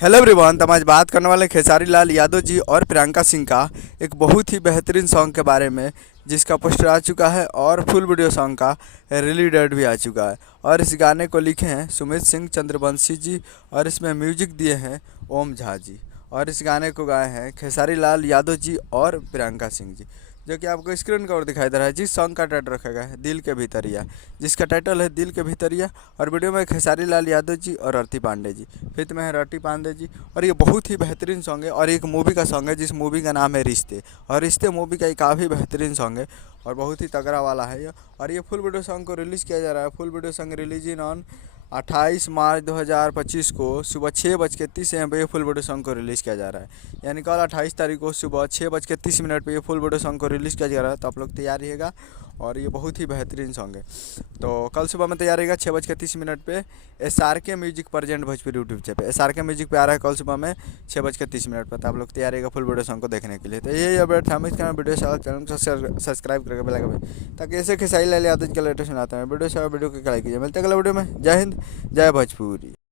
Hello everyone. तो हम आज बात करने वाले हैं खेसारी लाल यादव जी और प्रियंका सिंह का एक बहुत ही बेहतरीन सॉन्ग के बारे में, जिसका पोस्टर आ चुका है और फुल वीडियो सॉन्ग का रिलीज डेट भी आ चुका है। और इस गाने को लिखे हैं सुमित सिंह चंद्रवंशी जी और इसमें म्यूजिक दिए हैं ओम झा जी। और इस गाने को गाए हैं खेसारी लाल यादव जी और प्रियंका सिंह जी, जो कि आपको स्क्रीन का ओर दिखाई दे रहा है। जिस सॉन्ग का टाइटल रखा गया है दिल के भीतरिया, जिसका टाइटल है दिल के भीतरिया। और वीडियो में खेसारी लाल यादव जी और आरती पांडे जी, फिल्म में है आरती पांडे जी। और ये बहुत ही बेहतरीन सॉन्ग है और एक मूवी का सॉन्ग है जिस मूवी का नाम है रिश्ते। और रिश्ते मूवी का एक काफ़ी बेहतरीन सॉन्ग है और बहुत ही तगड़ा वाला है ये। और ये फुल वीडियो सॉन्ग को रिलीज़ किया जा रहा है। Full video song release in on 28 मार्च 2025 को सुबह 6:30 AM पे ये फुल वीडियो सॉन्ग को रिलीज़ किया जा रहा है। यानी कल 28 तारीख को सुबह 6:30 पे ये फुल वीडियो सॉन्ग को रिलीज़ किया जा रहा है। तो आप लोग तैयार रहिएगा और ये बहुत ही बेहतरीन सॉन्ग है। तो कल सुबह में तैयार रहेगा 6:30 पे SRK music present Bhojpuri YouTube पे। SRK म्यूजिक पे आ रहा है कल सुबह में 6:30 पे। तो आप लोग तैयार रहेगा फुल वीडियो सॉन्ग को देखने के लिए। तो यही अपडेट था। इसका वीडियो चैनल को सब्सक्राइब करके बेल आइकन पे, ताकि ऐसे खेसारी लाल यादव के लेटेस्ट आते हैं वीडियो। वीडियो को लाइक कीजिए। मिलते हैं अगले वीडियो में। जय हिंद, जय भोजपुरी।